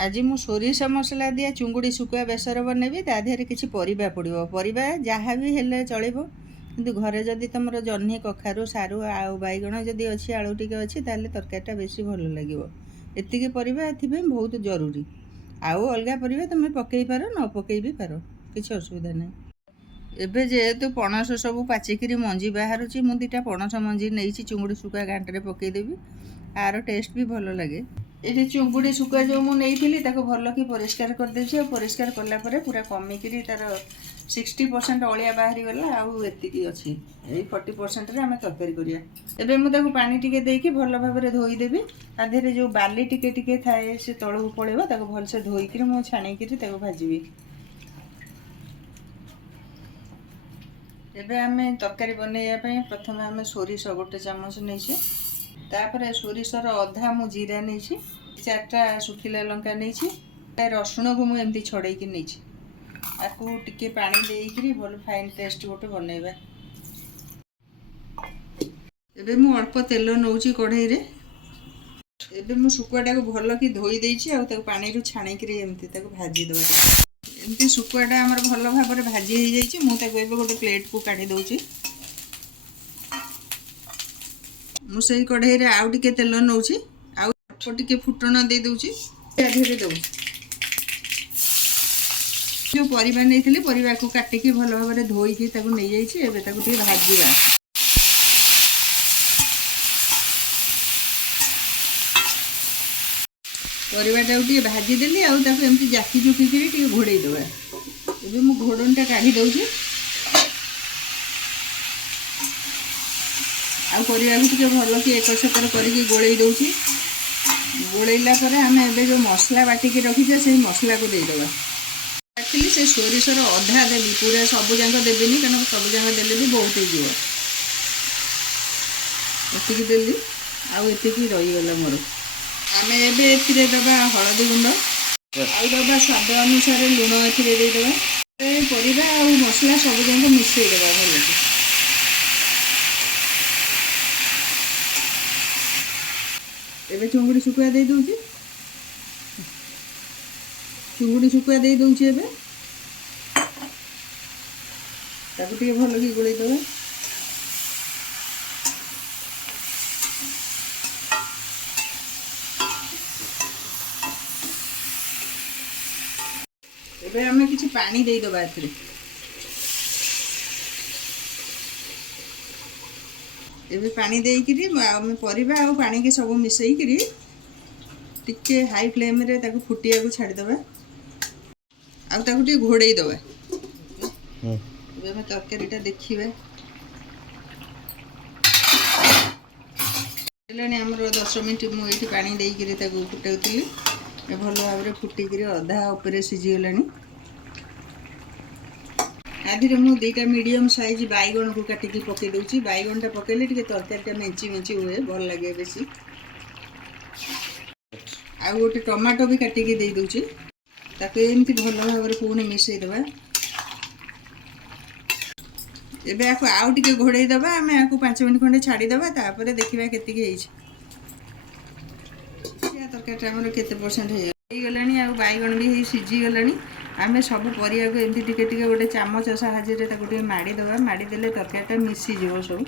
आज मु सोरिष मसला दिया चुंगुड़ी सुखुआ बेसर बनैबी ता देहरे किछि परिबा पड़िबो परिबा जहाँ भी हेले चलिबो किंतु घरे जदि तुमर जह्नी कखारु सारू आउ बैगण जदि अच्छी आलू टिके अच्छी ताले तरकारीटा बेसी भल लगिबो एतिकी परिबा एथिबे बहुत जरूरी आउ अलगा परिबा तुम पकई पार न पकई भी पार किछि असुविधा नहीं। एबे जेहेतु पणस सब पाचिकी मंजी बाहरुची मु दुटा पणस मंजी नहीं चुंगुड़ी सुखुआ घांटे पकईदेवी आर टेस्ट भी भल लगे। ये चुंगुड़ी सुखुआ जो मुझे भल कि परिष्कार करदे परिष्कार कलापर पूरा कमिकी तार 60% अलिया बाहरी गला आउ एतिकी अच्छी 40% आम तरकारी करिया। एबे मुझे पानी टिके देकी भल भाव में धोईदेवी आधे जो बाली टिके टिके थाए से तलू पड़ेगा ताको भलसे धोईकी मु छाणीकी भाजी। एबे आमे तरकारी बनैया प्रथम आम सोरिष गोटे चामच नहीं तापर सोरिषर अधा मु जीरा नहीं 4टा सुखिला लंका नहीं रसुण को मुझे छड़ेकी नहीं आपको टिके पानी देकी भल फाइन टेस्ट गोटे बनैबा। एबे मु अल्प तेल नौची कढ़ई रे एबे मु सुकुआटा को भल कि धोई देछि आ ताको पानी रु छाणीकी एमती ताको भाजी देबा एमती सुकुआटा हमर भल भाव में भाजी हो जाइछि मु ताको एबे गोटे प्लेट को काढी दउछि। मु सही कढ़ई रे आउ टिके तेल नौछि आउ टिके फुटण दे दउछि आधेरे दउछि जो परिबा नहीं परिबा को काटिकी भल भाव में धोईकी ताको नहीं जाइछि एबे ताको टिके भाजीबा। परिबाटा टिके भाजी देली आउ ताको एमती जाकी जुकी करी टिके घोड़े देबा। एबे मु घोड़नटा काढी दउछि आउ परिबा को टिके भल कि एक छकर करके गोळेई दउछि गोळेइला परे आमे एबे जो मसला बाटिकी रखिछे से मसला को दे देबा। एक्चुअली से सोरिषर अधा देबी पूरा सब जाक देबेनी कारण सब जाक देले भी बहुत हो जीव एतिकी देली आउ एतिकी रही गला मोर। आमे एबे एथिरे दबा हळदी गुंड आउ दबा स्वाद अनुसार लूण एथिरे दे देबा परिबा आउ मसला सब जाक मिसई देबा भल कि। एबे चुंगुड़ी सुखुआ दे दउछि चुंगुड़ी सुखुआ दे दउछि एबे ताको टिके भल कि गोळेई देबा। एबे हमें किछि पानी दे दबा एथिरे एबे पानी देइकिरी आमे परिबा आ पानी के सब मिसई किरी टिके हाई फ्लेम रे ताको फुटिया को छाडी दबा आ ताको टिके घोड़ेई दबा। एबे हम तरकारीटा देखिबा लेनी हमर 10 मिनिट मु एठी पानी देइकिरी ताको फुटाउतली ए भल भाव रे फुटिकिरी अधा ऊपर सिझी गलानी। आधीरे मु 2टा मीडियम साइज बैगण को काटिकी पकई दउछि बैगणटा पकईले टिके तरकारीटा मेंची मेंची हुए भल लगे बेसी आ गोटे टमाटो भी काटिकी दे दउछि ताको एमती भल भाव रे पुणी मिसई देबा। एबे आको आउ टिके घोड़ेई देबा आमे आको 5 मिनिट खंडे छाडी देबा तापर देखिबा केतिकी हेछि या तरकारीटा हमर केते परसेंट हे गलानी आ बैगण भी हे सिझी गलानी। आमे सब परिया को एमती टिके टिके गोटे चामच साहाଯ୍य रे ताको टिके माडी देबा माडी देले तरकारीटा मिसी जीवो सब।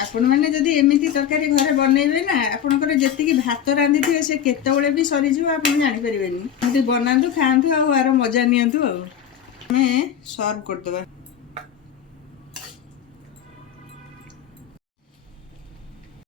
आपण माने जदी एमिति तरकारी घरे बनैबे ना आपनकर जेतिकी भात रांधी थिए से केतेबेले भी सरी जीव आपण जानि परिबेनी एमति बनांतु खांतु आ आरो मजा नियंतु आ। हमें सर्व कर देबा।